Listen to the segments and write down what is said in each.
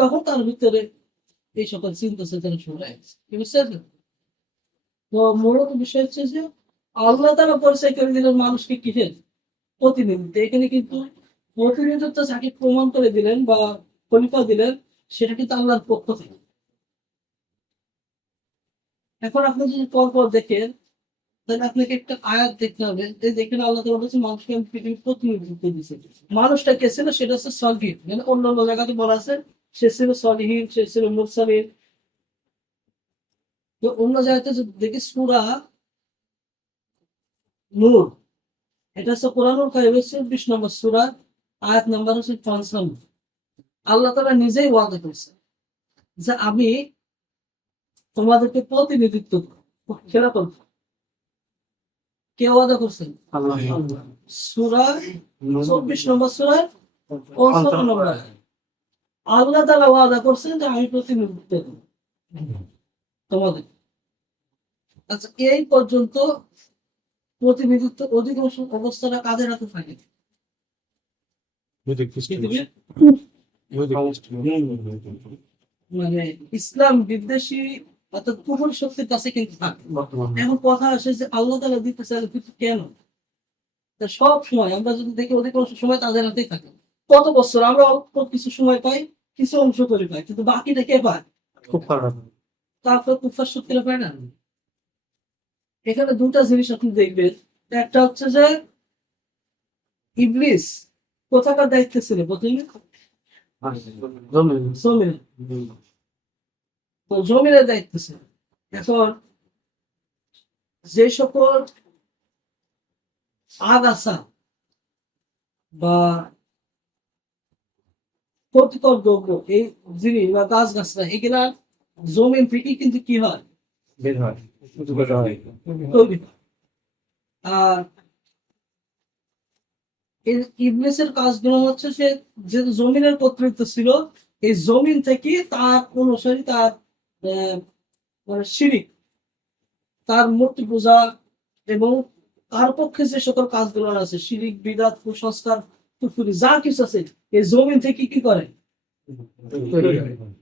তখন তার ভিতরে এই সকল চিন্তা চেতনা শুরু হয়েছে, বুঝছেন? তো মূলত বিষয় হচ্ছে যে আল্লাহ তারা পরিচয় করে দিলেন মানুষকে কিসের প্রতিনিধিত্ব। এখানে কিন্তু প্রতিনিধিত্ব যাকে প্রমাণ করে দিলেন বা খলিফা দিলেন, সেটা কিন্তু আল্লাহর পক্ষ থেকে। এখন আপনি যদি পরপর দেখেন, তাহলে আপনাকে একটা আয়াত দেখতে হবে। এই দেখেন আল্লাহ তাআলা বলেছেন মানুষকে আমি পৃথিবীর প্রতিনিধিত্ব দিয়েছি। মানুষটা কে ছিল? সেটা হচ্ছে সলিহিন। মানে অন্য অন্য জায়গাতে বলা আছে সে ছিল সলিহিন, সে ছিল মুরসালিন। তো অন্য জায়গাতে যদি দেখি সূরা নূর, এটা হচ্ছে কোরআনুল কারীমের ২৪ নম্বর সূরা, আয়াত নাম্বার হচ্ছে ৫৫। আল্লাহ তাআলা নিজেই ওয়াদা করেছেন যে আমি তোমাদেরকে প্রতিনিধিত্ব করব। কিরকম? কে ওয়াদা করছেন? আল্লাহ। সূরা ২৪ নম্বর সূরা ৫৫ নম্বর আয়াত। আল্লাহ তাআলা ওয়াদা করছেন যে আমি প্রতিনিধিত্ব করব তোমাদের। আচ্ছা, এই পর্যন্ত প্রতিনিধিত্ব অধিকাংশ অবস্থাটা কাদের হাতে থাকে? পৃথিবীর মানে ইসলাম বিদ্বেষী অর্থাৎ কুফর শক্তির কাছে কিন্তু থাকে। এখন কথা আসে যে আল্লাহ তাআলা দিতে চাইলে কিন্তু কেন? তা সব সময় আমরা যদি দেখি অধিকাংশ সময় তাদের হাতেই থাকে। কত বছর আমরা অল্প কিছু সময় পাই, কিছু অংশ করে পাই, কিন্তু বাকিটা কে পায়? তারপর কুফর শক্তিরা পায় না। এখানে দুটা জিনিস আপনি দেখবেন। একটা হচ্ছে যে ইবলিস কোথাকার দায়িত্বে ছিল? প্রথমে জমিন, তো জমিনের দায়িত্ব ছিল। এখন যে সকল আগাছা বা ক্ষতিকর দ্রব্য, এই জিনিস বা গাছ গাছরা, এগুলা জমিন থেকে কিন্তু কি হয়? বের হয়। তৈরি হয়। আর ইবলিসের কাজগুলো হচ্ছে সে যে জমিনের কর্তৃত্ব ছিল, এই জমিন থেকে তার অনুসারী, তার মানে শিরিক, তার মূর্তি পূজা এবং তার পক্ষে যে সকল কাজগুলো আছে, শিরিক, বিদআত, কুসংস্কার, কুফরি, যা কিছু আছে, এই জমিন থেকে কি করে?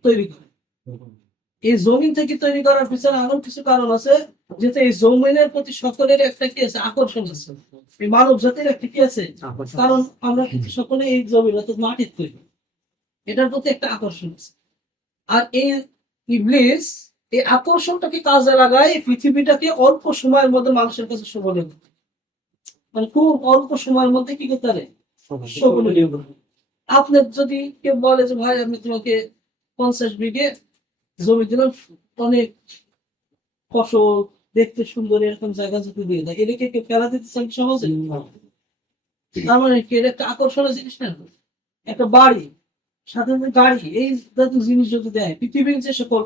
তৈরি করে। এই জমিন থেকে তৈরি করার পিছনে আরো কিছু কারণ আছে, যেটা এই জমিনের প্রতি সকলের একটা কি আছে? আকর্ষণ আছে। এই মানব জাতির একটা কি আছে? কারণ আমরা কিন্তু সকলে এই জমিন অর্থাৎ মাটির তৈরি, এটার প্রতি একটা আকর্ষণ আছে। আর এই ইবলিস এই আকর্ষণটাকে কাজে লাগায় এই পৃথিবীটাকে অল্প সময়ের মধ্যে মানুষের কাছে সবলে করতে। মানে খুব অল্প সময়ের মধ্যে কি করতে পারে? সবলে করতে। আপনার যদি কেউ বলে যে ভাই আমি তোমাকে ৫০ বিঘে জমি দিলাম, অনেক ফসল, দেখতে সুন্দর, এরকম জায়গা যদি দিয়ে দেয়, এটাকে কেউ ফেলা দিতে চান সহজে? তার মানে কি এটা একটা আকর্ষণের জিনিস না? একটা বাড়ি, সাধারণ গাড়ি, এই জাতীয় জিনিস যদি দেয়, পৃথিবীর যে সকল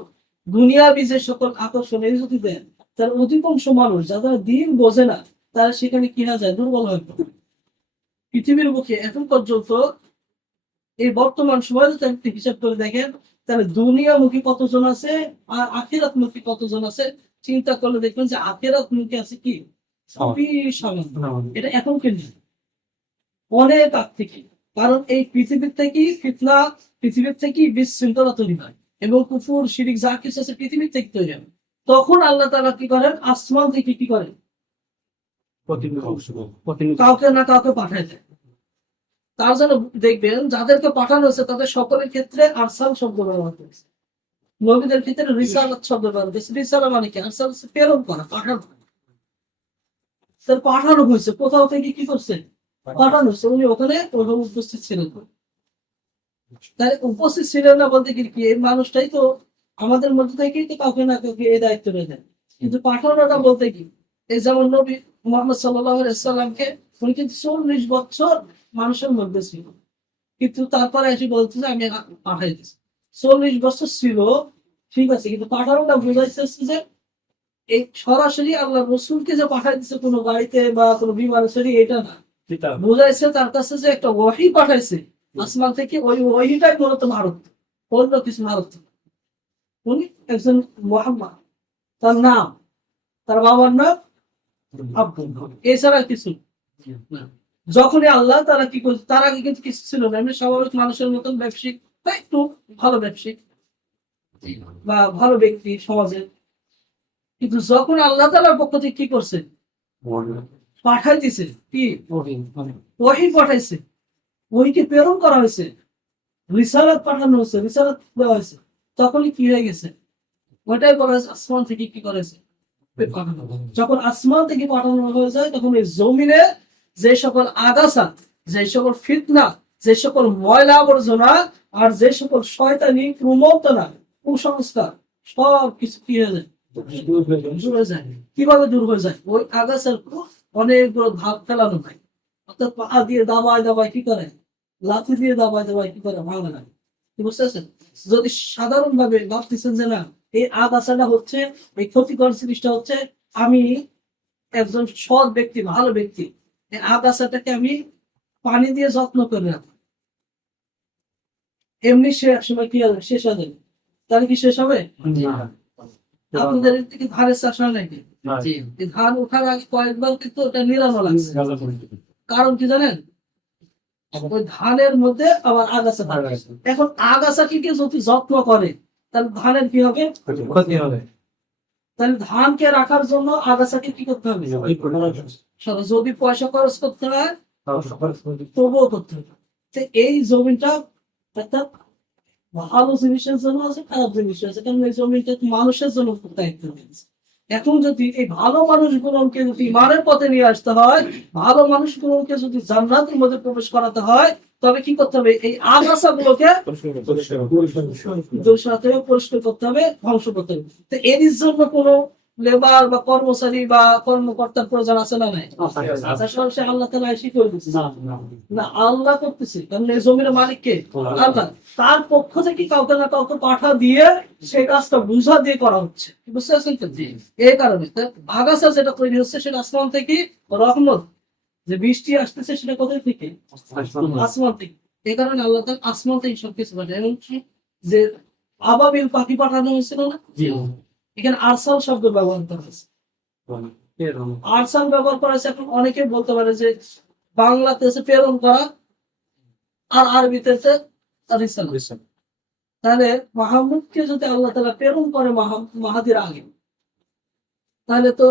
দুনিয়াবি যে সকল আকর্ষণ এই যদি দেন, তার অধিকাংশ মানুষ যারা দিন বোঝে না, তারা সেখানে কি হয়ে যায়? দুর্বল হয়ে পড়ে। পৃথিবীর বুকে এখন পর্যন্ত এই বর্তমান সময় যদি আপনি হিসাব করে দেখেন, তাহলে দুনিয়ামুখী কতজন আছে আর আখিরাতমুখী কতজন আছে, চিন্তা করলে দেখবেন যে আখিরাতমুখী আছে কি খুবই সামান্য। এটা এখন কিন্তু অনেক আগ থেকে। কারণ এই পৃথিবীর থেকেই ফিতনা, পৃথিবীর থেকেই বিশৃঙ্খলা তৈরি হয় এবং কুফর, শিরিক যা কিছু আছে পৃথিবীর থেকে তৈরি হয়। তখন আল্লাহ তাআলা কি করেন? আসমান থেকে কি করেন? কাউকে না কাউকে পাঠায় দেয়। তার জন্য দেখবেন যাদেরকে পাঠানো হয়েছে তাদের সকলের ক্ষেত্রে আরসাল শব্দ ব্যবহার করেছে। নবীদের ক্ষেত্রে রিসালাত শব্দ ব্যবহার করেছে। রিসালা মানে কি? আরসাল হচ্ছে প্রেরণ করা, পাঠানো। তার পাঠানো হয়েছে, কোথাও থেকে কি করছে? পাঠানো হয়েছে। উনি ওখানে ওইভাবে উপস্থিত ছিলেন। তাই উপস্থিত ছিলেন না বলতে কি, এই মানুষটাই তো আমাদের মধ্যে থেকেই তো কাউকে না কাউকে এই দায়িত্ব নিয়ে দেন। কিন্তু পাঠানোটা বলতে কি, এই যেমন নবী মুহাম্মদ সাল্লাল্লাহু আলাইহি ওয়াসাল্লামকে উনি কিন্তু ৪০ বছর মানুষের মধ্যে ছিল, কিন্তু তারপরে এসে বলছে যে আমি পাঠাই দিচ্ছি। ৪০ বছর ছিল, ঠিক আছে, কিন্তু পাঠানোটা বোঝাইছে যে এই সরাসরি আল্লাহ রসুলকে যে পাঠাই দিচ্ছে কোনো গাড়িতে বা কোনো বিমানে চড়ে, এটা না। বোঝাইছে তার কাছে যে একটা ওহী পাঠাইছে আসমান থেকে, ওই ওহীটাই মূলত ভারত, অন্য কিছু ভারত। উনি একজন মুহাম্মদ, তার নাম, তার বাবার নাম আব্দুল্লাহ, এছাড়া কিছু না। যখনই আল্লাহ তারা কি করছে, তার আগে কিন্তু কিছু ছিল না, এমনি স্বাভাবিক মানুষের মতন ব্যবসায়িক বা একটু ভালো ব্যবসায়িক বা ভালো ব্যক্তি সমাজের, কিন্তু যখন আল্লাহ তাআলার পক্ষ থেকে কি করছে, পাঠাই দিছে, কি ওহী পাঠাইছে, ওহীকে প্রেরণ করা হয়েছে, রিসালাত পাঠানো হয়েছে, রিসালাত দেওয়া হয়েছে, তখনই কি হয়ে গেছে, ওইটাই বলা হয়েছে আসমান থেকে কি করেছে পাঠানো। যখন আসমান থেকে পাঠানো হয়ে যায় তখন এই জমিনে যে সকল আগাছা, যে সকল ফিতনা, যে সকল ময়লা আবর্জনা আর যে সকল শয়তানি প্রমোদনা কুসংস্কার সব কিছু কি হয়ে যায়, দূর হয়ে যায়। কিভাবে দূর হয়ে যায়, ওই আগাছার অনেকগুলো ধাপ ফেলানো হয়, অর্থাৎ পা দিয়ে দাবায় দাবায় কি করে, লাঠি দিয়ে দাবায় দাবায় কি করে, ভাঙে না। বুঝতে পারছেন? যদি সাধারণ ভাবে ভাবতেছেন যে না এই আগাছাটা হচ্ছে, এই ক্ষতিকর জিনিসটা হচ্ছে, আমি একজন সৎ ব্যক্তি, ভালো ব্যক্তি, এই আগাছাটাকে আমি পানি দিয়ে যত্ন করে রাখি, এমনি সে একসময় কি হবে, শেষ হয়ে যাবে। তাহলে কি শেষ হবে? আপনাদের দিকে ধানের চাষ হয় নাকি? এই ধান ওঠার আগে কয়েকবার কিন্তু ওটা নিরানো লাগছে। কারণ কি জানেন, ওই ধানের মধ্যে আবার আগাছা থাকে। এখন আগাছাকে যদি যত্ন করে তাহলে ধানের কি হবে, ক্ষতি হবে। তাহলে ধানকে রাখার জন্য আগাছাকে কি করতে হবে, যদি পয়সা খরচ করতে হয় তবুও করতে হবে। তো এই জমিটা একটা ভালো জিনিসের জন্য আছে, খারাপ জিনিস আছে, কারণ এই জমিটা মানুষের জন্য দায়িত্ব নিয়েছে। এখন যদি এই ভালো মানুষগুলোকে যদি ইমানের পথে নিয়ে আসতে হয়, ভালো মানুষগুলোকে যদি জান্নাতের মধ্যে প্রবেশ করাতে হয়, তবে কি করতে হবে, এই আগাছাগুলোকে পরিষ্কার করতে হবে, ধ্বংস করতে হবে। তো এর জন্য কোনো লেবার বা কর্মচারী বা কর্মকর্তার প্রয়োজন আছে না নাই? সে আল্লাহ তাআলা এসে করে দিচ্ছে না, আল্লাহ করতেছে, কারণ এই জমির মালিক কে, আল্লাহ। তার পক্ষ থেকে কাউকে না কাউকে পাঠা দিয়ে সেই কাজটা বুঝা দিয়ে করা হচ্ছে, বুঝতে পারছেন তো? এই কারণে আগাছা যেটা তৈরি হচ্ছে সেটা আসমান থেকে রহমত, যে বৃষ্টি আসতেছে সেটা কোথায় থেকে, আসমান থেকে। এই কারণে আল্লাহ তাআলা আসমান থেকে সবকিছু পাঠায়। এমনকি যে আবাবিল পাখি পাঠানো হয়েছিল না, এখানে আরসাল শব্দ ব্যবহার করা হয়েছে। আরসাল ব্যবহার করা হয়েছে। এখন অনেকে বলতে পারে যে বাংলাতে প্রেরণ করা আর আরবিতে রিসালাত। তাহলে মাহমুদকে যদি আল্লাহ তাআলা প্রেরণ করে মাহাদির আগে, তাহলে তো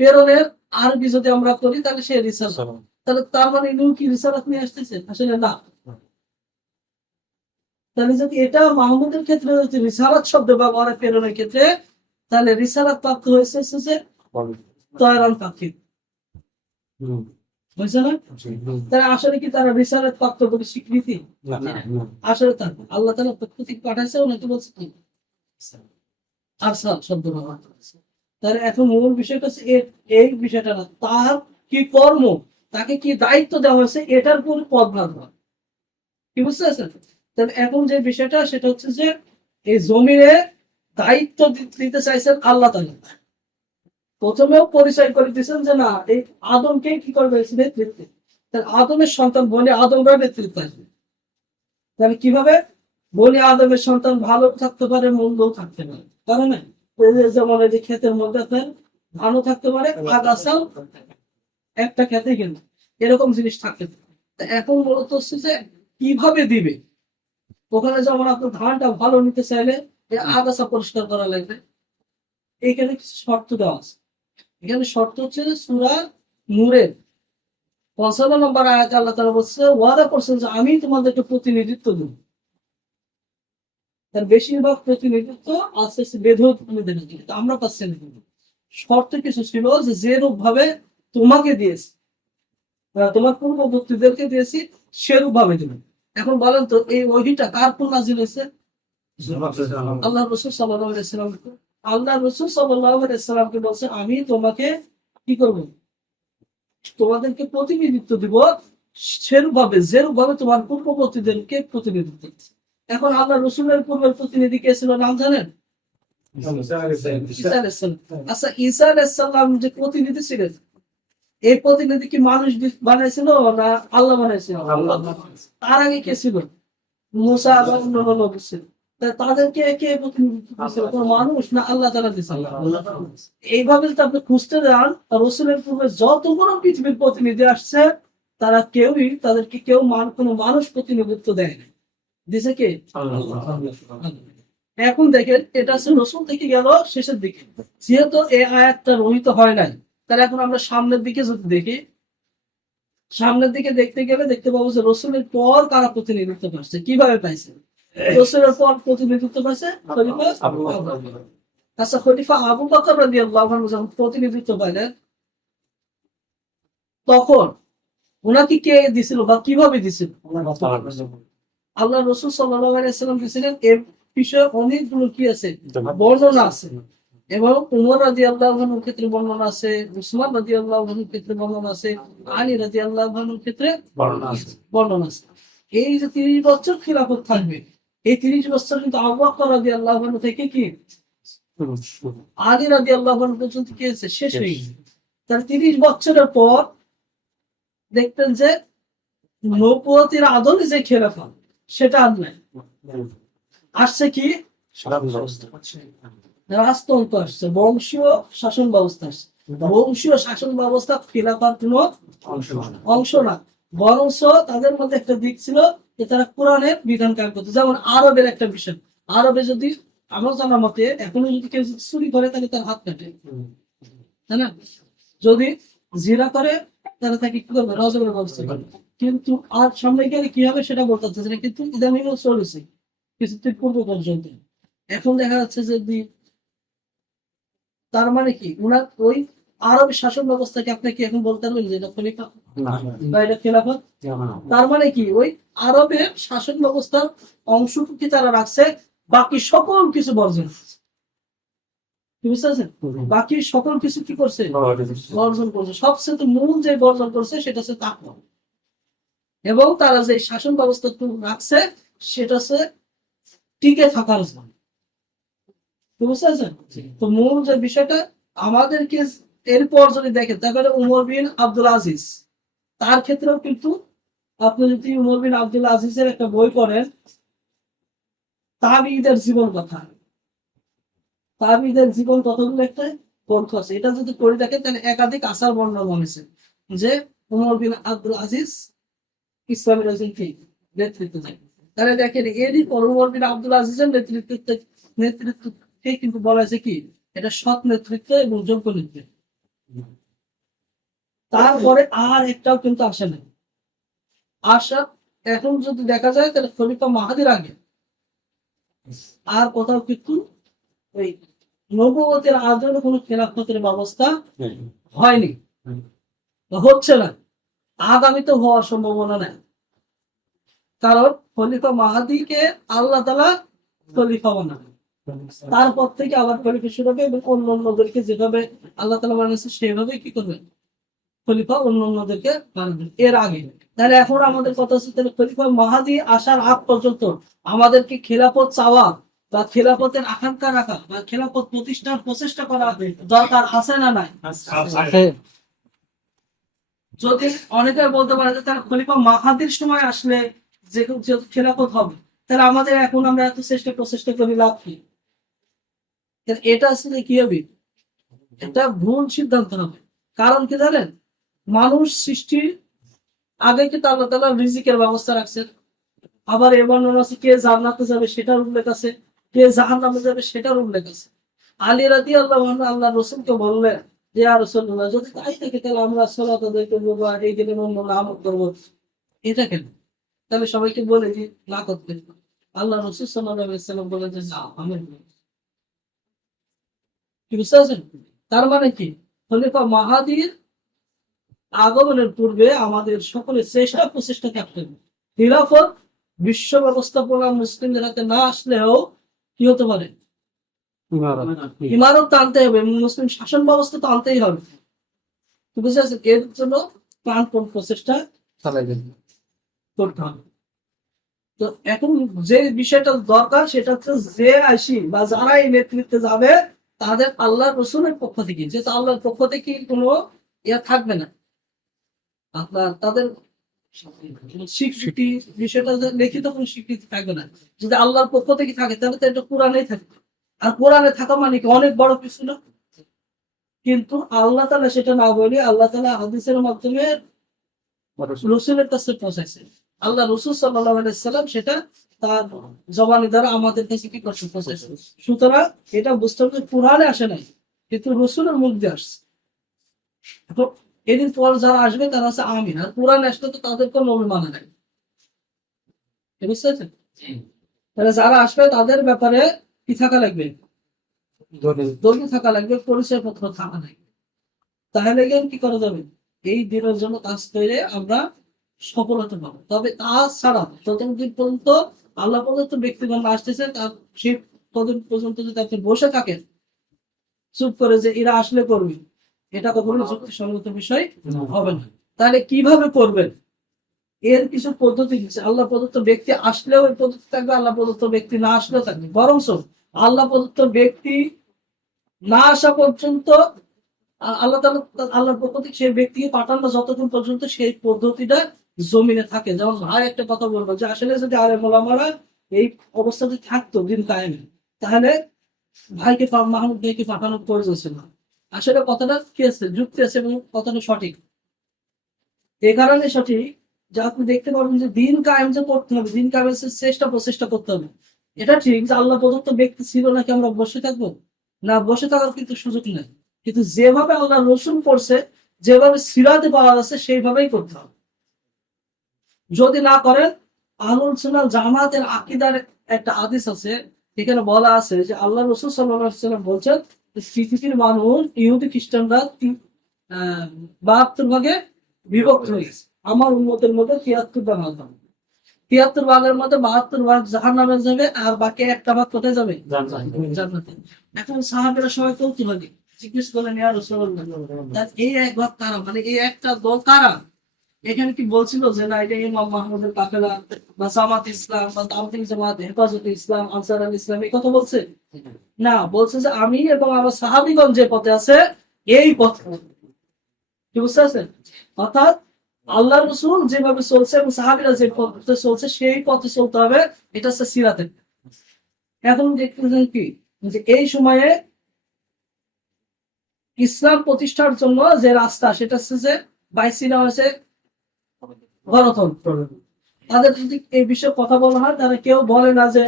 প্রেরণের আরবি যদি আমরা করি তাহলে সে রিসালাত। তাহলে তার মানে ইনি কি রিসালাত নিয়ে আসতেছে? আসলে না। তাহলে যদি এটা মাহমুদের ক্ষেত্রে যদি রিসালাত শব্দ ব্যবহার প্রেরণের ক্ষেত্রে, তাহলে রিসালাত প্রাপ্ত হয়েছে যে তয়রান পাখি, বুঝছে না? তারা আসলে কি তারা রিসালাত প্রাপ্ত বলে স্বীকৃতি? আসলে তা আল্লাহ তাআলা পক্ষ থেকে পাঠাইছে, ওনাকে বলছে কি আরসাল শব্দ ব্যবহার করেছে। তাহলে এখন মূল বিষয়টা হচ্ছে এই বিষয়টা না, তার কি কর্ম, তাকে কি দায়িত্ব দেওয়া হয়েছে, এটার পুরো পদ ভাগ হয়। কি বুঝতে পারছেন? তাহলে এখন যে বিষয়টা সেটা হচ্ছে যে এই জমিনে দায়িত্ব দিতে চাইছেন আল্লাহ তাআলা। প্রথমেও পরিচয় করে দিয়েছেন যে না এই আদমকে কি করবে, নেতৃত্বে। তাহলে আদমের সন্তান বনি আদমরা নেতৃত্ব আসবে। তাহলে কিভাবে বনি আদমের সন্তান ভালো থাকতে পারে, মন্দও থাকতে পারে। কারণ যেমন এই যে ক্ষেতের মধ্যে আপনার ধানও থাকতে পারে, আগাছাও একটা ক্ষেতে কিন্তু এরকম জিনিস থাকতে পারে। এখন মূলত হচ্ছে যে কিভাবে দিবে, ওখানে যেমন আপনার ধানটা ভালো নিতে চাইলে আগাছা পরিষ্কার করা লাগবে, এখানে কিছু শর্ত দেওয়া আছে। এখানে শর্ত হচ্ছে সূরা নূরের ৫৫ নম্বর আয়াতে আল্লাহ তাআলা বলছে, ওয়াদা করছেন যে আমি তোমাদেরকে প্রতিনিধিত্ব দেব। তার বেশিরভাগ প্রতিনিধিত্ব আস্তে আস্তে বেধক আমরা পাচ্ছি না। শর্ত কিছু ছিল যে যেরূপ ভাবে তোমাকে দিয়েছি, তোমার পূর্ববর্তীদেরকে দিয়েছি, সেরূপ ভাবে দিবে। এখন বলেন তো এই ওহীটা কার উপর নাযিল হয়েছে? আল্লাহ রাসূল সাল্লাল্লাহু আলাইহি ওয়াসাল্লাম। আল্লাহ রাসূল সাল্লাল্লাহু আলাইহি ওয়াসাল্লামকে বলছে আমি তোমাকে কি করব, তোমাদেরকে প্রতিনিধিত্ব দিব সেরূপ ভাবে যেরূপ ভাবে তোমার পূর্ববর্তীদেরকে প্রতিনিধিত্ব দিচ্ছে। এখন আল্লাহ রাসূলের পূর্বের প্রতিনিধি কে ছিল নাম জানেন? ঈসা আলাইহিস সালাম। আচ্ছা ঈসা আলাইহিস সালাম যে প্রতিনিধি ছিলেন, এই প্রতিনিধি কি মানুষ বানাইছিল না আল্লাহ বানাইছিল? তার আগে কে ছিল? মুসা এবং অন্যান্য নবী ছিল। তাদেরকে কে প্রতিনিধিত্ব দিয়েছিল, কোন মানুষ না আল্লাহ তাআলা দিয়েছিল? এইভাবে যদি আপনি খুঁজতে যান, রাসূলের পূর্বে যতগুলো পৃথিবীর প্রতিনিধি আসছে তারা কেউই তাদেরকে কেউ কোনো মানুষ প্রতিনিধিত্ব দেয় না। দিছে কে? এখন দেখেন এটা হচ্ছে রসুল থেকে গেল শেষের দিকে, যেহেতু এই আয়াতটা রহিত হয় নাই, তাহলে এখন আমরা সামনের দিকে যদি দেখি, সামনের দিকে দেখতে গেলে দেখতে পাবো যে রসুলের পর কারা প্রতিনিধিত্ব পাচ্ছে, কিভাবে পাইছে? রসুলের পর প্রতিনিধিত্ব পাইছে খলিফা আবু বকর। আচ্ছা, খলিফা আবু বকর রাদিয়াল্লাহু আনহু যখন প্রতিনিধিত্ব পাইলেন, তখন ওনাকে কে দিছিল বা কিভাবে দিছিল? আল্লাহ রসুল সাল্লাল্লাহু আলাইহি ওয়াসাল্লাম দিছিলেন। এর বিষয়ে অনেকগুলো কি আছে, বর্ণনা আছে। এবং উমর রাদিয়াল্লাহু আনহুর ক্ষেত্রে বর্ণনা আছে, উসমান রাদিয়াল্লাহু আনহুর ক্ষেত্রে বর্ণনা আছে, আলী রাদিয়াল্লাহু আনহুর ক্ষেত্রে বর্ণনা আছে। এই যে 30 বছর খিলাফত থাকবে, এই 30 বছর কিন্তু আবু বকর রাদিয়াল্লাহু আনহু থেকে কি আলী রাদিয়াল্লাহু আনহু পর্যন্ত কি আছে, শেষ হয়ে গেছে। তার 30 বছরের পর দেখবেন যে নবুয়তের আদলে যে খেলাফত সেটা আর নাই, আসছে কি রাজতন্ত্র, আসছে বংশীয় শাসন ব্যবস্থা, আসছে বংশীয় শাসন ব্যবস্থা খিলাফার কোনো অংশ না, বরঞ্চ তাদের মধ্যে একটা দিক ছিল যে তারা কোরআনের বিধান কায়েম করতো। যেমন আরবের একটা বিষয়, আরবে যদি আমার জানা মতে এখনো যদি কেউ চুরি করে তাহলে তার হাত কাটে, তাই না? যদি জিরা করে তাহলে তাকে কি করবে, রজমের ব্যবস্থা করবে। কিন্তু আর সামনে গেলে কি হবে সেটা বলতে চাচ্ছে না, কিন্তু ইদানিং চলেছে কিছুদিন পূর্ব পর্যন্ত। এখন দেখা যাচ্ছে যে তার মানে কি ওনার ওই আরব শাসন ব্যবস্থাকে আপনি কি এখন বলতে পারবেন যে এটা খলিফা বা এটা খেলাফত? তার মানে কি ওই আরবের শাসন ব্যবস্থার অংশটুকু তারা রাখছে, বাকি সকল কিছু বর্জন করছে। বুঝতে পারছেন? বাকি সকল কিছু কি করছে, বর্জন করছে। সবচেয়ে মূল যে বর্জন করছে সেটা হচ্ছে তাকওয়া। এবং তারা যে শাসন ব্যবস্থা রাখছে সেটা হচ্ছে টিকে থাকার জন্য। বুঝতে পারছেন? তো মূল যে বিষয়টা আমাদেরকে, এরপর যদি দেখেন তারপরে উমর বিন আব্দুল আজিজ, তার ক্ষেত্রেও কিন্তু আপনি যদি উমর বিন আব্দুল আজিজের একটা বই পড়েন, তাবিঈদের জীবন কথা, তাবিঈদের জীবন কথাগুলো একটা গ্রন্থ আছে, এটা যদি পড়ে দেখেন তাহলে একাধিক আসার বর্ণনা হয়েছে যে উমর বিন আব্দুল আজিজ ইসলামী রাজনীতি নেতৃত্ব দেয়। তাহলে দেখেন এরই পর উমর বিন আব্দুল আজিজের নেতৃত্বকে কিন্তু বলা হয়েছে কি এটা সৎ নেতৃত্ব এবং যোগ্য নেতৃত্ব। তারপরে আর একটাও কিন্তু আসে না, আসা এখন যদি দেখা যায় তাহলে খলিফা মাহাদির আগে আর কোথাও কিন্তু ওই নবুয়তের আদলে কোনো খেলাফতের ব্যবস্থা হয়নি, হচ্ছে না, আগামীতে হওয়ার সম্ভাবনা নাই। কারণ খলিফা মাহাদিকে আল্লাহ তাআলা খলিফা বানান, তারপর থেকে আবার খলিফা শুরু হবে এবং অন্যদেরকে যেভাবে আল্লাহ তাআলা বানিয়েছে সেভাবে কি করবেন, খলিফা অন্যদেরকে বানাবেন এর আগে। তাহলে এখন আমাদের কথা হচ্ছে তাহলে খলিফা মাহাদি আসার আগ পর্যন্ত আমাদেরকে খেলাফত চাওয়া বা খেলাফতের আকাঙ্ক্ষা রাখা বা খেলাফত প্রতিষ্ঠার প্রচেষ্টা করা দরকার আছে না নাই? যদি অনেকে বলতে পারে যে তার খলিফা মাহাদির সময় আসলে যে খেলাফত হবে, তাহলে আমাদের এখন আমরা এত প্রচেষ্টা করি লাভ কি? এটা আসলে কি হবে, এটা ভুল সিদ্ধান্ত হবে। কারণ কি জানেন, মানুষ সৃষ্টির আগে কিন্তু আল্লাহ তাআলা রিজিকের ব্যবস্থা রাখছেন। আবার এমন আছে কে জান্নাতে যাবে সেটার উল্লেখ আছে, কে জাহান্নামে যাবে সেটার উল্লেখ আছে। আলী রাদিয়াল্লাহু আনহু আল্লাহ রাসূলকে বললেন যে ইয়া রাসূলুল্লাহ, যদি তাই থাকে তাহলে আমরা সালাত আদায় করবো বা এই দিনে অন্য আমল করবো, এটা কেন? তাহলে সবাইকে বলে যে না করতে। আল্লাহ রাসূল সাল্লাল্লাহু আলাইহি ওয়াসাল্লাম বলেন যে না, আমি কি বুঝতে পারছেন? তার মানে কি খলিফা মাহাদির আগমনের পূর্বে আমাদের সকলের চেষ্টা প্রচেষ্টা থাকতে হবে। খিলাফত বিশ্ব ব্যবস্থাপনা মুসলিমদের হাতে না আসলেও কি হতে পারে, ইমারত তো আনতে হবে, মুসলিম শাসন ব্যবস্থা তো আনতেই হবে। বুঝতে পারছেন? এর জন্য প্রাণপণ প্রচেষ্টা করতে হবে। তো এখন যে বিষয়টা দরকার সেটা হচ্ছে যে আসি বা যারা এই নেতৃত্বে যাবে তাদের আল্লাহ রসুলের পক্ষ থেকে, যেহেতু আল্লাহর পক্ষ থেকে কোনো ইয়া থাকবে না, আপনার তাদের স্বীকৃতি বিষয়টা লিখিত কোনো স্বীকৃতি থাকবে না। যদি আল্লাহর পক্ষ থেকে থাকে তাহলে তো এটা কোরআনেই থাকবে, আর কোরআনে থাকা মানে কি অনেক বড় কিছু না। কিন্তু আল্লাহ তাআলা সেটা না বলে আল্লাহ তাআলা হাদিসের মাধ্যমে রসুলের কাছে পৌঁছাইছে। আল্লাহ রসুল সাল্লাল্লাহু আলাইহি ওয়াসাল্লাম সেটা তার জবানি দ্বারা আমাদের কাছে কি করছে প্রসেস। সুতরাং এটা বুঝতে হবে কোরআনে আসে নাই, কিন্তু রসুলের মুখ দিয়ে আসছে। এখন এদিন পর যারা আসবে তারা হচ্ছে আমিন, আর কোরআন আসলে তো তাদের কোনো নবী মানে নাই, বুঝতে পারছেন? তাহলে যারা আসবে তাদের ব্যাপারে কি থাকা লাগবে, দলিল থাকা লাগবে, পরিচয় পত্র থাকা লাগবে। তাহলে কি করা যাবে, এই দিনের জন্য কাজ করে আমরা সফল হতে পারবো। তবে তাছাড়া ততদিন পর্যন্ত আল্লাহ পর্যন্ত ব্যক্তিগণ আসতেছে, তার সেই ততদিন পর্যন্ত যদি আপনি বসে থাকেন চুপ করে যে এরা আসলে করবে, এটা কখনো যুক্তিসঙ্গত বিষয় হবে না। তাহলে কিভাবে করবেন, এর কিছু পদ্ধতি দিচ্ছে। আল্লাহ প্রদত্ত ব্যক্তি আসলেও এর পদ্ধতি থাকবে, আল্লাহ প্রদত্ত ব্যক্তি না আসলেও থাকবে। বরং আল্লাহ প্রদত্ত ব্যক্তি না আসা পর্যন্ত আল্লাহ তাআলা আল্লাহর পক্ষ থেকে সেই ব্যক্তিকে পাঠানো যতক্ষণ পর্যন্ত সেই পদ্ধতিটা জমিনে থাকে। যেমন ভাই একটা কথা বলবো যে আসলে যদি আলেম ওলামারা এই অবস্থাতে থাকতো দিন কায়েমে, তাহলে মাহমুদ ভাইকে পাঠানোর প্রয়োজন ছিল না। আসলে কথাটা কি আছে, যুক্তি আছে এবং কথাটা সঠিক। এই কারণে সঠিক যে আপনি দেখতে পাবেন যে দিন কায়েম যে করতে হবে, দিন কায়েমের প্রচেষ্টা করতে হবে। এটা ঠিক যে আল্লাহ প্রদত্ত ব্যক্তি ছিল নাকি আমরা বসে থাকবো, না, বসে থাকার কিন্তু সুযোগ নেই। কিন্তু যেভাবে আল্লাহ রসুল করছে, যেভাবে সিরাতে পাওয়া যাচ্ছে সেইভাবেই করতে হবে। যদি না করেন, আহলুল সুন্নাহ জামাতের আকীদার একটা হাদিস আছে, এখানে বলা আছে যে আল্লাহ রসুল সাল্লাল্লাহু আলাইহি ওয়াসাল্লাম বলছেন পৃথিবীর মানুষ ইহুদি খ্রিস্টানরা 72 ভাগে বিভক্ত হয়েছে। আমার উম্মতের মধ্যে 73 ভাগ হবে, 73 ভাগের মধ্যে 72 ভাগ জাহান্নামে যাবে, আর বাকি একটা ভাগ কোথায় যাবে, জান্নাতে। এখন সাহাবীরা সবাই কৌতূহলী জিজ্ঞেস করলেন, ইয়া রাসূলুল্লাহ, এই এক ভাগ কারা, মানে এই একটা দল কারা? এখানে কি বলছিল যে না এটা ইমাম মাহমুদের কাফেলা বা জামাত ইসলাম বা তাওহীদ জামাত, হেফাজতে ইসলাম, আনসার আল ইসলাম, এই কথা বলছে না। বলছে যে আমি এবং আমার সাহাবীগণ যে পথে আছে এই পথে। কি বুঝতে পারছেন? অর্থাৎ আল্লাহ রসুল যেভাবে চলছে এবং সাহাবীরা যে পথে চলছে সেই পথে চলতে হবে, এটা হচ্ছে সিরাতে। এখন দেখতেছেন কি যে এই সময়ে ইসলাম প্রতিষ্ঠার জন্য যে রাস্তা, সেটা হচ্ছে যে বাইসি নেওয়া হয়েছে গণতন্ত্র। তাদের যদি এই বিষয়ে কথা বলা হয়, তারা কেউ বলে না যে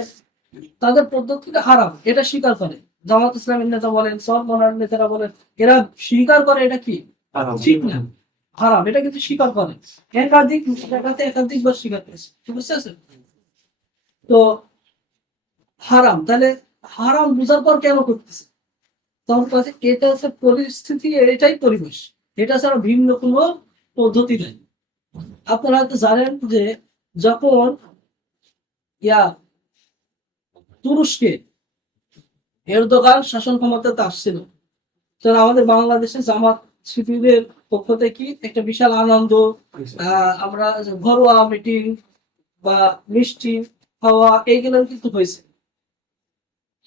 তাদের পদ্ধতিটা হারাম, এটা স্বীকার করে। জামাত ইসলামের নেতা বলেন, সব মনার নেতারা বলেন, এরা স্বীকার করে এটা কি ঠিক না, হারাম, এটা কিন্তু স্বীকার করে। একাধিকবার স্বীকার করেছে, বুঝতে পারছেন? তো হারাম, তাহলে হারাম বুঝার পর কেন করতেছে? তখন কাছে এটা হচ্ছে পরিস্থিতি, এটাই পরিবেশ, এটা ছাড়া ভিন্ন কোনো পদ্ধতি নেই। আপনারা হয়তো জানেন যে যখন তুরস্কে এরদোগান শাসন ক্ষমতাতে আসছিল, তখন আমাদের বাংলাদেশে জামাত শিবিরের পক্ষ থেকে একটা বিশাল আনন্দ, আমরা ঘরোয়া মিটিং বা মিষ্টি খাওয়া এইগুলো কিন্তু হয়েছে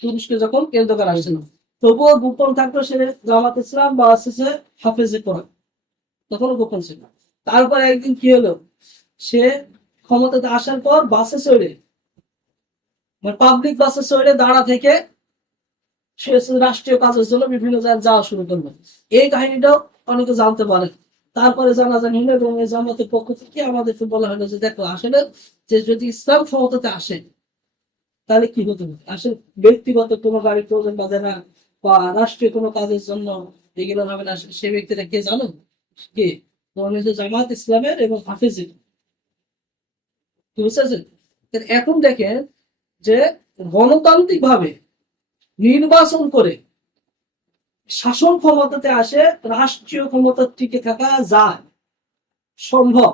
তুরস্কে যখন এরদোগান আসছিল। তবুও গোপন থাকলো সে জামাত ইসলাম বা আসছে হাফেজে কোরআন, তখনও গোপন ছিল। তারপরে একদিন কি হলো, সে ক্ষমতাতে আসার পর বাসে চড়ে, মানে পাবলিক বাসে চড়ে দাঁড়া থেকে সে রাষ্ট্রীয় কাজের জন্য বিভিন্ন জায়গায় যাওয়া শুরু করলো। এই কাহিনীটাও অনেকে জানতে পারে। তারপরে জানাজানি হলো এবং এই জামাতের পক্ষ থেকে আমাদেরকে বলা হলো যে দেখো আসলে যে যদি ইসলাম ক্ষমতাতে আসে তাহলে কি হতে পারে, আসলে ব্যক্তিগত কোনো গাড়ি প্রয়োজন বাঁধে না বা রাষ্ট্রীয় কোনো কাজের জন্য এগুলো হবে না। সে ব্যক্তিটা কে জানো, কে? জামাত ইসলামের এবং হাফেজের, বুঝতেছেন? এখন দেখেন যে গণতান্ত্রিক ভাবে নির্বাচন করে শাসন ক্ষমতাতে আসে, রাষ্ট্রীয় ক্ষমতা টিকে থাকা যায়, সম্ভব।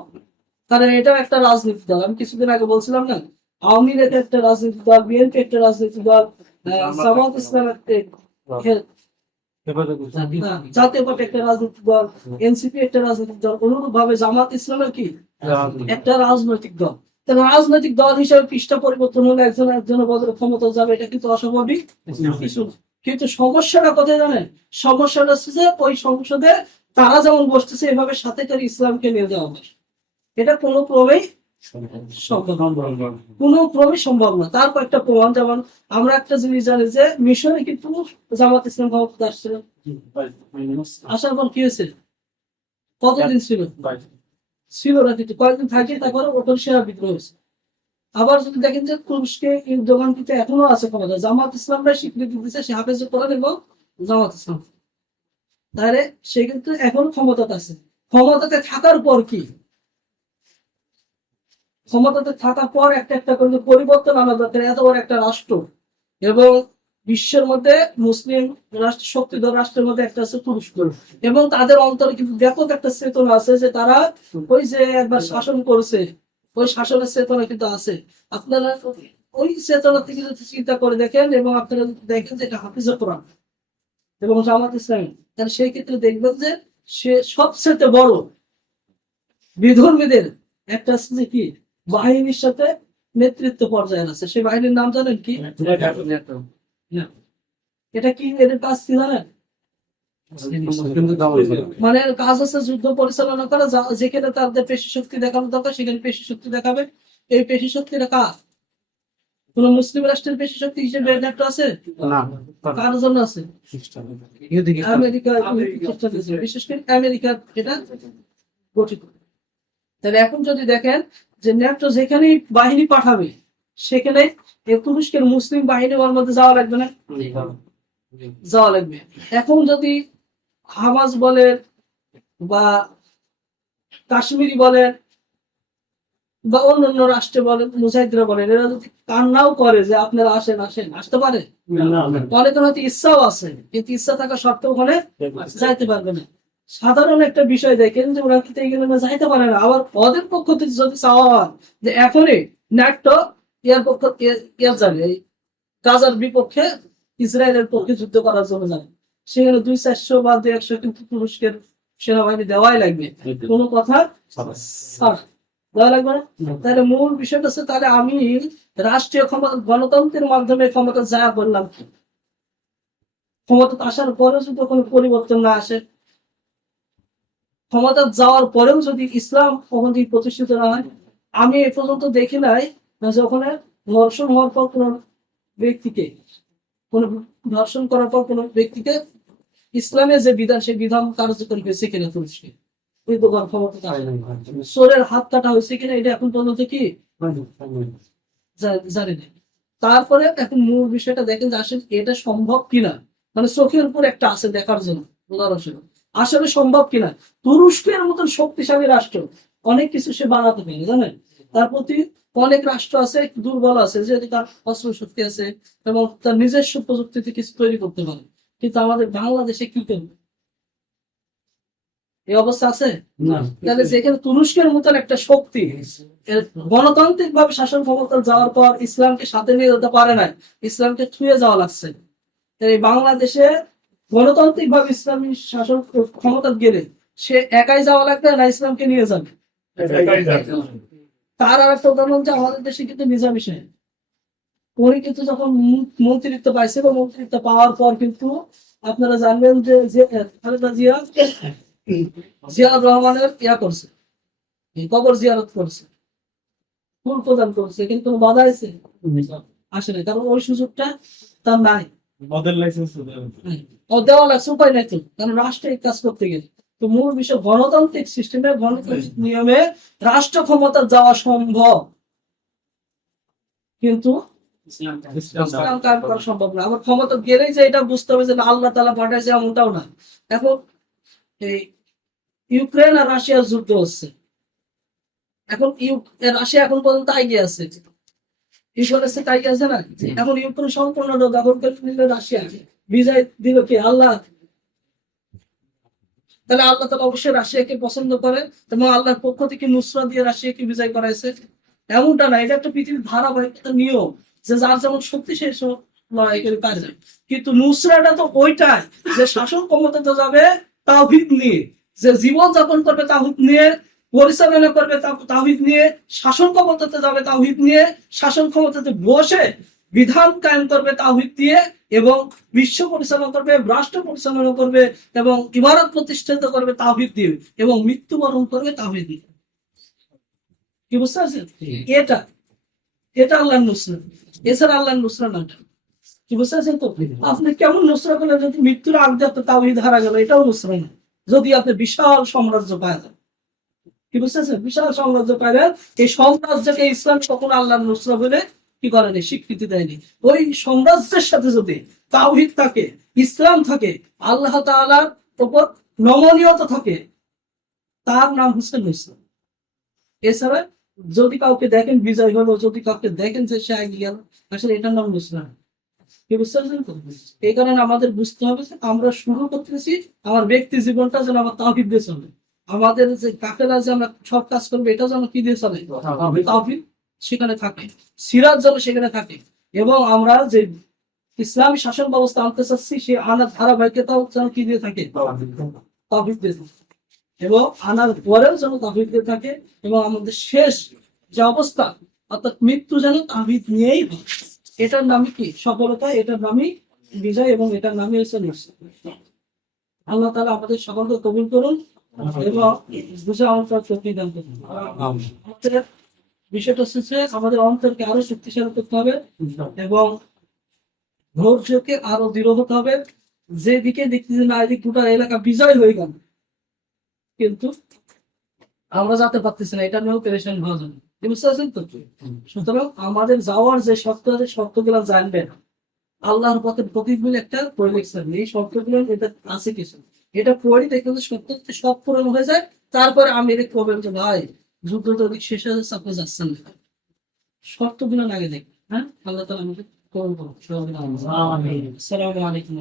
কারণ এটাও একটা রাজনীতি দল। আমি কিছুদিন আগে বলছিলাম না, আওয়ামী লীগ একটা রাজনীতি দল, বিএনপি একটা রাজনীতি দল, জামাত ইসলাম জাতীয় পার্টি একটা রাজনৈতিক দল, এনসিপি একটা রাজনৈতিক দল, অনুরূপ ভাবে জামাত ইসলামের কি একটা রাজনৈতিক দল। রাজনৈতিক দল হিসেবে পৃষ্ঠা পরিবর্তন হলে একজনের বদলে ক্ষমতা যাবে, এটা কিন্তু অস্বাভাবিক কিছু। কিন্তু সমস্যাটা কোথায় জানেন? সমস্যাটা হচ্ছে যে ওই সংসদে তারা যেমন বসতেছে এভাবে সাথে করে ইসলামকে নিয়ে যাওয়া হবে, এটা কোনো ক্রমেই সম্ভব না। তার কয়েকটা প্রমাণ, যেমন আমরা একটা জিনিস জানি যে মিশরে কিন্তু জামাত ইসলাম ক্ষমতা আসছিল, আসার পর কি হয়েছে, কতদিন ছিল না, কিন্তু কয়েকদিন থাকে, তারপরে ওখানে সেরা বিদ্রোহ হয়েছে। আবার যদি দেখেন যে তুরস্কে এরদোগান কিন্তু এখনো আছে ক্ষমতা, জামাত ইসলামরা স্বীকৃতি দিচ্ছে সে হাফেজ কোরআন এবং জামাত ইসলাম, তাহলে সে কিন্তু এখন ক্ষমতাতে আছে। ক্ষমতাতে থাকার পর কি, ক্ষমতাতে থাকার পর একটা একটা করে পরিবর্তন আনা দরকার। এত বড় একটা রাষ্ট্র এবং বিশ্বের মধ্যে মুসলিম রাষ্ট্র, শক্তিধর রাষ্ট্রের মধ্যে একটা আছে তুরস্ক, এবং তাদের অন্তরে কিন্তু ব্যাপক একটা চেতনা আছে যে তারা ওই যে একবার শাসন করেছে, ওই শাসনের চেতনা কিন্তু আছে। আপনারা ওই চেতনা থেকে যদি চিন্তা করে দেখেন এবং আপনারা যদি দেখেন যে এটা হাফিজুল কোরআন এবং জামাত ইসলামী, তাহলে সেই ক্ষেত্রে দেখবেন যে সে সবচেয়ে বড় বিধর্মীদের একটা আছে যে কি বাহিনীর সাথে নেতৃত্ব পর্যায়ে আছে। সেই বাহিনীর নাম জানেন কি? এটা কি এদের কাজ কি জানেন? মানে কাজ হচ্ছে যুদ্ধ পরিচালনা করা, যেখানে তাদের পেশি শক্তি দেখানো দরকার সেখানে পেশি শক্তি দেখাবে। এই পেশি শক্তিটা কার? কোন মুসলিম রাষ্ট্রের পেশি শক্তি হিসেবে ন্যাটো আছে? কার জন্য আছে? আমেরিকা, বিশেষ করে আমেরিকা এটা গঠিত। তাহলে এখন যদি দেখেন যে ন্যাটো যেখানে বাহিনী পাঠাবে সেখানে তুরস্কের মুসলিম বাহিনী ওর মধ্যে যাওয়া লাগবে না? যাওয়া লাগবে। এখন যদি হামাস বলেন বা কাশ্মীরি বলেন বা অন্যান্য রাষ্ট্রে বলেন, মুজাহিদরা বলেন, এরা যদি কান্নাও করে যে আপনারা আসেন আসেন, আসতে পারে, অনেকের হয়তো ইচ্ছাও আছে, কিন্তু ইচ্ছা থাকা সত্ত্বেও ওখানে যাইতে পারবে না। সাধারণ একটা বিষয় দেখেন যে ওরা কিন্তু এখানে যাইতে পারে না। আবার ওদের পক্ষ থেকে যদি চাওয়া হয় যে এখনই ন্যাটো ইয়ার পক্ষ ইয়ার যাবে, এই গাজার বিপক্ষে ইসরায়েলের পক্ষে যুদ্ধ করার জন্য যাবে, সেখানে 200-400 বা 200 কিন্তু তুরস্কের সেনাবাহিনী দেওয়াই লাগবে, কোনো কথা দেওয়া লাগবে না। তাহলে মূল বিষয়টা হচ্ছে, তাহলে আমি রাষ্ট্রীয় ক্ষমতা গণতন্ত্রের মাধ্যমে ক্ষমতা যা বললাম, ক্ষমতা আসার পরেও যদি কোনো পরিবর্তন না আসে, ক্ষমতা যাওয়ার পরেও যদি ইসলাম কখন প্রতিষ্ঠিত না হয়, আমি এ পর্যন্ত দেখি নাই যে ওখানে ধর্ষণ হওয়ার পর কোন ব্যক্তিকে, কোন ধর্ষণ করার পর কোন ব্যক্তিকে ইসলামের যে বিধান সেই বিধান কার্যকরী হয়েছে কিনা, তুরস্কে ওই দোকান ক্ষমতা চোরের হাত কাটা হয়েছে কিনা এটা এখন পর্যন্ত কি জানি না। তারপরে এখন মূল বিষয়টা দেখেন যে আসলে এটা সম্ভব কিনা, মানে চোখের উপর একটা আছে দেখার জন্য উদাহরণস্বরূপ আসলে সম্ভব কিনা। তুরস্কের মতন শক্তিশালী রাষ্ট্র অনেক কিছু সে বানাতে পারে জানেন, তার প্রতি অনেক রাষ্ট্র আছে দুর্বল আছে, যে তার অস্ত্র শক্তি আছে এবং তার নিজস্ব প্রযুক্তিতে কিছু তৈরি করতে পারে, কিন্তু আমাদের বাংলাদেশে কি করবে, এই অবস্থা আছে না। তাহলে যেখানে তুরস্কের মতন একটা শক্তি গণতান্ত্রিক ভাবে শাসন ক্ষমতা যাওয়ার পর ইসলামকে সাথে নিয়ে যেতে পারে না, ইসলামকে ছুঁয়ে যাওয়া লাগছে। তাই বাংলাদেশে গণতান্ত্রিক ভাবে ইসলামী শাসন ক্ষমতা গেলে সে একাই যাওয়া লাগবে না ইসলামকে নিয়ে যাবে। তার আর একটা উদাহরণ যে আমাদের দেশে কিন্তু নিজামী সাহেব, উনি কিন্তু যখন মন্ত্রিত্ব পাইছে বা মন্ত্রিত্ব পাওয়ার পর কিন্তু আপনারা জানবেন যে খালেদা জিয়া জিয়াউর রহমানের ইয়া করছে, কবর জিয়ারত করছে, ফুল প্রদান করছে, কিন্তু বাধা আসে না, কারণ ওই সুযোগটা তার নাই, দেওয়া লাগছে, উপায় নাই তো, কারণ রাষ্ট্রে কাজ করতে গেলে। তো মূল বিষয় গণতান্ত্রিক সিস্টেমে গণতান্ত্রিক নিয়মে রাষ্ট্র ক্ষমতা যাওয়া সম্ভব, কিন্তু ইসলাম কায়েম করা সম্ভব না। আবার ক্ষমতা গেলেই যে এটা বুঝতে হবে যে আল্লাহ তাআলা পাঠাইছে এমনটাও না। এখন এই ইউক্রেন আর রাশিয়ার যুদ্ধ হচ্ছে, এখন রাশিয়া এখন পর্যন্ত এগিয়ে আছে, ইউক্রেন এগিয়ে আছে না, এখন ইউক্রেন সম্পূর্ণ দখল করে নিল রাশিয়া, বিজয় দিল কি আল্লাহ। তাহলে আল্লাহ তাআলা অবশ্যই রাশিয়াকে পছন্দ করে এবং আল্লাহর পক্ষ থেকে নুসরা দিয়ে রাশিয়াকে বিজয় করাইছে, এমনটা না। এটা একটা পৃথিবীর ধারাবাহিক একটা নিয়ম যে যার যেমন শক্তি সে লড়াই করে পারে যায়। কিন্তু নুসরাটা তো ওইটাই যে শাসন ক্ষমতাতে যাবে তাওহীদ নিয়ে, যে জীবন যাপন করবে তাওহীদ নিয়ে, পরিচালনা করবে তাওহীদ নিয়ে, শাসন ক্ষমতাতে যাবে তাওহীদ নিয়ে, শাসন ক্ষমতাতে বসে বিধান কায়েম করবে তাওহীদ দিয়ে এবং বিশ্ব পরিচালনা করবে, রাষ্ট্র পরিচালনা করবে এবং ইমারত প্রতিষ্ঠিত করবে তাওহীদ দিয়ে এবং মৃত্যুবরণ করবে তাওহীদ দিয়ে। কি বুঝতে পারছেন? এটা আল্লাহর নুসরা, এছাড়া আল্লাহর নুসরা না। কি বুঝতে পারছেন তো? আপনি কেমন নুসরা করলেন যদি মৃত্যুর আগে আপনার তাওহীদ হারা গেল, এটাও নুসরা না, যদি আপনি বিশাল সাম্রাজ্য পায় যান। কি বুঝতেছেন? বিশাল সাম্রাজ্য পাইলেন। এই সাম্রাজ্যকে ইসলাম কখনো আল্লাহর নুসরা বলে কি করেনি, স্বীকৃতি দেয়নি। ওই সাম্রাজ্যের সাথে যদি তাওহীদ থাকে, ইসলাম থাকে, আল্লাহ তাআলার উপর নমনীয়তা থাকে, তার নাম হচ্ছে নুসরা। এছাড়া যদি কাউকে দেখেন বিজয় হলো, যদি কাউকে দেখেন যে সে এগিয়ে গেল, আসলে এটার নাম নুসরা না। কি বুঝতে পারছেন তো? এই কারণে আমাদের বুঝতে হবে যে আমরা শুরু করতেছি আমার ব্যক্তি জীবনটা যেন আমার তাওহীদ দিয়ে চলে। আমাদের যে কাফেলা যে আমরা সব কাজ করবো, এটা যেন কি দিয়ে চলে, তাওহীদ সেখানে থাকে, সিরাত যেন সেখানে থাকে। এবং আমরা যে ইসলামী শাসন ব্যবস্থা আনতে চাচ্ছি, সেই আনার ধারাবাহিকতাও যেন কি দিয়ে থাকে, তাওহীদ দিয়ে থাকে। এবং আনার পরেও যেন তাওহীদ দিয়ে থাকে। এবং আমাদের শেষ যে অবস্থা, অর্থাৎ মৃত্যু যেন তাওহীদ নিয়েই হয়। এটার নামই কি সফলতা, এটার নামই বিজয়, এবং এটার নামই হচ্ছে নুসরাত। আল্লাহ তাআলা আমাদের সকলকে কবুল করুন এবং বুঝে আমল করার তৌফিক দান করুন। আমাদের বিষয়টা হচ্ছে আমাদের অন্তরকে আরো শক্তিশালী করতে হবে এবং ধৈর্যকে আরো দৃঢ় হতে হবে। যেদিকে দেখতেছি না, এদিক গোটা এলাকা বিজয় হয়ে গেল, কিন্তু আমরা যেতে পারতেছি না, এটা নিয়েও পেরেশান হওয়া যাবে। বুঝতে পারছেন তো? সুতরাং আমাদের যাওয়ার যে শর্ত আছে, শর্তগুলো জানবেন। আল্লাহর পথে প্রতীক বলে একটা পরিলেখছেন, এই শর্তগুলো এটা আছে কিছু, এটা পড়ি দেখতে সত্য সব পূরণ হয়ে যায়। তারপরে আমি এটা করবেন যে ভাই যুদ্ধ তো শেষ হয়ে যাচ্ছে, আপনি যাচ্ছেন না, শর্তগুলো আগে দেখবেন। হ্যাঁ, আল্লাহ তাআলা আমাকে কবুল করুন। আসসালামু আলাইকুম।